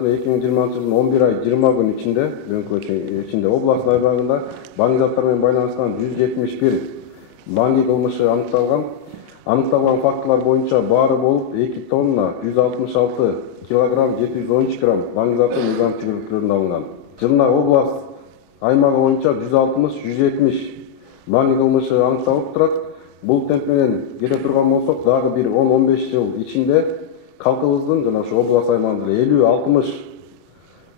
2020 жылдын 11 ай 20 күн içinde область аймагында баңги заттар менен байланышкан 171 баңги кылмышы аныкталган. Аныкталган фактылар боюнча баары болуп 2 тонна 166 килограмм 713 грамм баңги заты мыйзам түгөлүктөрүндө алынган. Жылына область аймагы боюнча 160-170 баңги кылмышы аныкталып турат. Бул темп менен кете турган болсок, дагы бир 10-15 жыл ичинде халкыбыздын жана ошо область аймагында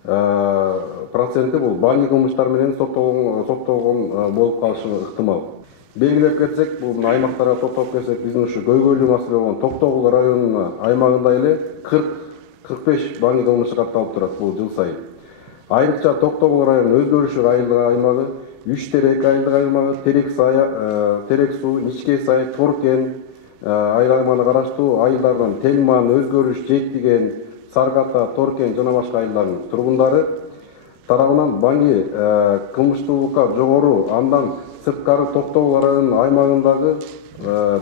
50-60% бул баңги кылмыштар менен соттолгон болуп калышы ыктымал. Белгилеп кетсек, бул аймактарга токтолуп кетсек, биздин ушу көйгөйлүү маселе болгон Токтогул районунун аймагында эле 40-45 баңги кылмышы катталып турат бул жыл сайын. Айрыкча Токтогул районунун Өзгөрүшүр айылдык аймагы, Үч-Терек айылдык аймагы, Терек суу, Ичке сай, Торкен айыл аймагына караштуу айылдардан Телман, Өзгөрүш, Жектиген, Саргата, Торкен жана башка айылдардын тургундары тарабынан баңги кылмыштуулукка жогору, андан сырткары Токтогул районунун аймагындагы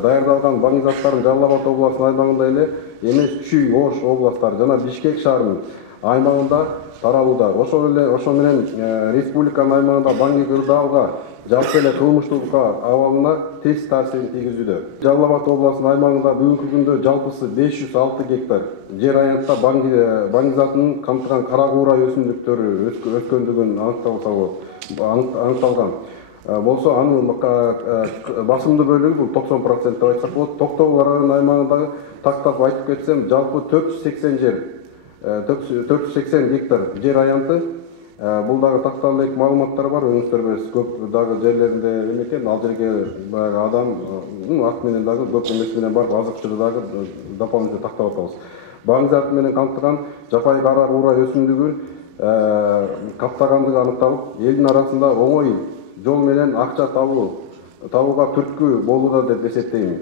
даярдалган баңги заттарын Жалал Абад областынын аймагында эле эмес Чүй, Ош областтары жана Бишкек шаарынын аймагында таралууда. Ошо менен республиканын аймагында баңги кырдаалга жалпы эле кылмыштуулукка абалына терс таасирин тийгизүүдө. Жалал Абад областынын аймагында бүгүнкү күндө жалпысы 506 гектар жер аянтта баңги затынын камтыган кара куурай өсүмдүктөрү өскөндүгүн аныкталган. Болсо анын басымдуу бөлүгү бул 90% деп айтсак болот. Токтогул районунун аймагындагы тактап айтып кетсем, жалпы 480 гектар жер аянты. Бул дагы такталып элек маалыматтар бар, өңүңүздөр бересиз. Көп дагы жерлеринде экен, ал жерге баягы адам ат менен дагы көп эмес менен барып азык-түлүк дагы дополнительно тактап атабыз. Баңги заты менен камтыган жапайы кара куурай өсүмдүгүн каптагандыгы аныкталып, элдин арасында оңой жол менен акча табууга түрткү болууда деп эсептейм.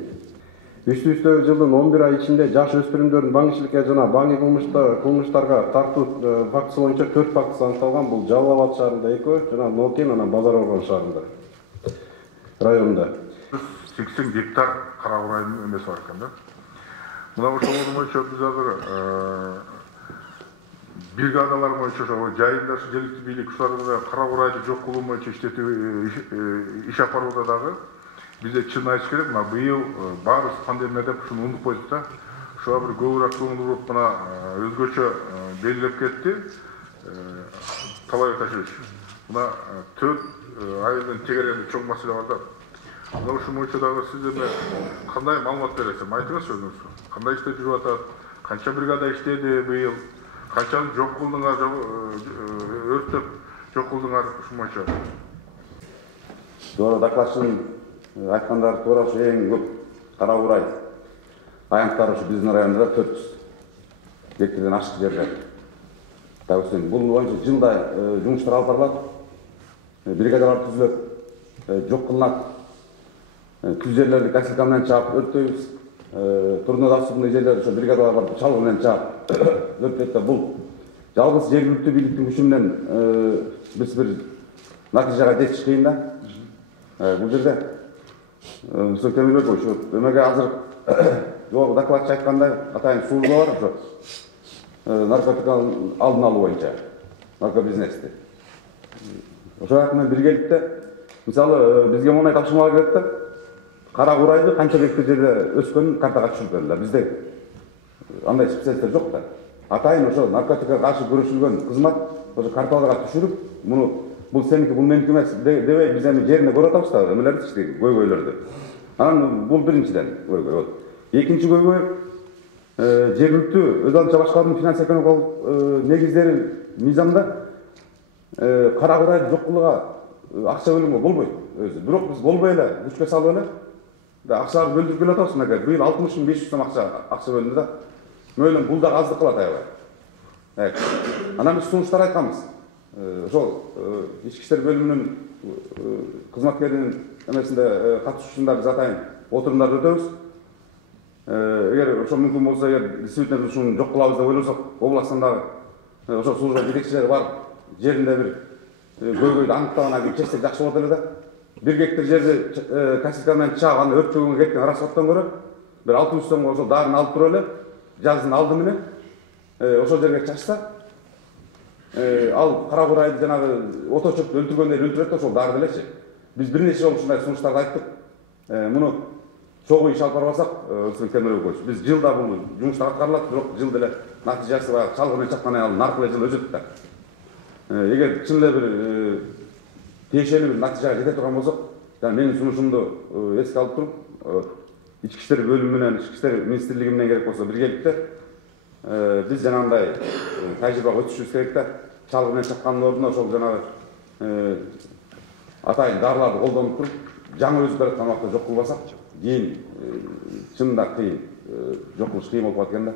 Үстүбүздөгү жылдын 11 ай ичинде жаш өспүрүмдөрдүн баңгичиликке жана баңги кылмыштарга тартуу фактысы боюнча 4 фактысы аныкталган. Бул Жалал Абад шаарында 2, жана Нокен, анан Базар Оргон шаарында, районунда. 80 гектар кара куурайдын эмеси бар экен да. Мына ошолор боюнча биз азыр бригадалар боюнча ошо жайында жергиликтүү бийлик ушуларда кара куурайды жок кылуу боюнча иштетүү иш апарууда дагы. Бизде чын айтыш керек, мына быйыл баарыбыз пандемия деп ушуну унутуп койдук да. Ошого бир көбүрөөк көңүл буруп, мына өзгөчө белгилеп кетти Талай Ташевич. Мына 4 айылдын чегерегинде чоң маселе бар да. Мына ушул боюнча дагы сиз эми кандай маалымат бересиз? Айтыңызчы өзүңүз. Кандай иште жүрүп атат? Канча бригада иштеди быйыл? Канчаны жок кылдыңар, өрттөп жок кылдыңар ушул боюнча? Туура докладчынын айткандары туура, ушу эң көп кара куурай аянттары ушу биздин районда 400 гектардан ашык жерде. Бул боюнча жылда жумуштар алып барылат, бригадалар түзүлөт, жок кылынат, түз жерлерди касилка менен чаап өрттөйбүз, турнада суундай жерлерди ошо бригадалар бар, чалгы менен чаап өрттөйт. Бул жалгыз жергиликтүү бийликтин күчү менен биз бир натыйжага жетиш кыйын да. Бул жерде Темирбек ошо эмеге азыр жогорку докладчы айткандай, атайын суу бар ошо наркотиканын алдын алуу боюнча, наркобизнести. Ошол менен биргеликте мисалы бизге моундай тапшырмалар келет да, кара куурайды канча гектар жерде өскөнүн картага түшүрүп берилет. Бизде андай специалисттер жок да. Атайын ошо наркотикага каршы күрөшүлгөн кызмат ошо карталарга түшүрүп, бул сеники, бул меники эмес дебей биз эми жерине көрүп атабыз да, эмелерди, көйгөйлөрдү. Анан бул биринчиден көйгөй. Экинчи көйгөй жергиликтүү өз алдынча башкалардын финанс экономикалык негиздери мыйзамда кара куурайды жок кылууга акча бөлүнгө болбойт өзү. Бирок биз болбой эле күчкө салып эле акчаларды бөлдүрүп келе атабыз. Мынакей быйыл 60.500 сом акча бөлүндү да. Мөйлөн бул да аздык кылат аябай. Анан биз сунуштар айтканбыз. Ошол ички иштер бөлүмүнүн кызматкеринин эмесинде катышуусунда биз атайын отурумдарды өтөбүз. Эгер ошо мүмкүн болсо, эгер действительно ушуну жок кылабыз деп ойлосок, областан дагы ошо служба жетекчилери барып, жеринде бир көйгөйдү аныктап анан чечсек жакшы болот эле да. 1 гектар жерди касилка менен чаап, аны өрттөгөнгө кеткен расходтон көрө бир 600 сомго ошол дарын алып туруп эле жаздын алды менен ошол жерге чачса, ал кара курайды жанагы ото чөптү өлтүргөндөй өлтүрөт да ошол дары делечи. Биз бир нече жолу ушундай сунуштарды айттык. Муну чогуу иш алып барбасак, Темирбекович, биз жылда бул жумуштар аткарылат, бирок жыл деле натыйжасы баягы чалгы менен чапкан ал аркылуу жыл өтөт да. Эгер чын эле бир тиешелүү бир натыйжага жете турган болсок, жана менин сунушумду эске алып туруп, ички иштер бөлүмү менен, ички иштер министрлиги менен керек болсо биргеликте биз жанагындай тажрыйбага өтүшүбүз керек да. Чалгы менен чапкандын ордуна ошол жанагы атайын дарыларды колдонуп туруп, жаңы өсүп бараткан убакта жок кылбасак, кийин чынында кыйын, жок кылыш кыйын болуп калат экен да.